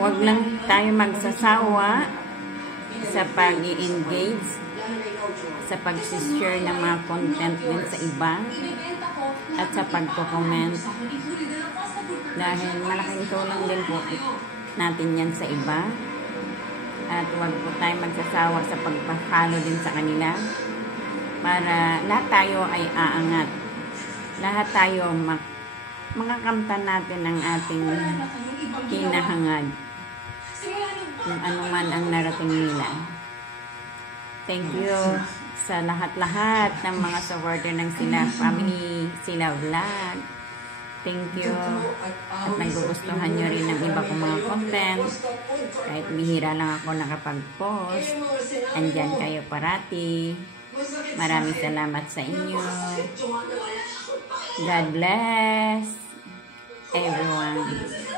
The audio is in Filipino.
Huwag lang tayo magsasawa sa pag-i-engage, sa pag-share ng mga content din sa iba, at sa pag-comment. Dahil malaking tulong din po natin yan sa iba. At huwag po tayo magsasawa sa pagpapalo din sa kanila para lahat tayo ay aangat. Lahat tayo makakamtan natin ang ating hinahangad kung ano man ang narating nila. Thank you sa lahat-lahat ng mga supporter ng Sila Family, Sila Vlog. Thank you. At nagugustuhan nyo rin ng iba kong mga content. Kahit bihira lang ako nakapag-post, andyan kayo parati. Maraming salamat sa inyo. God bless everyone.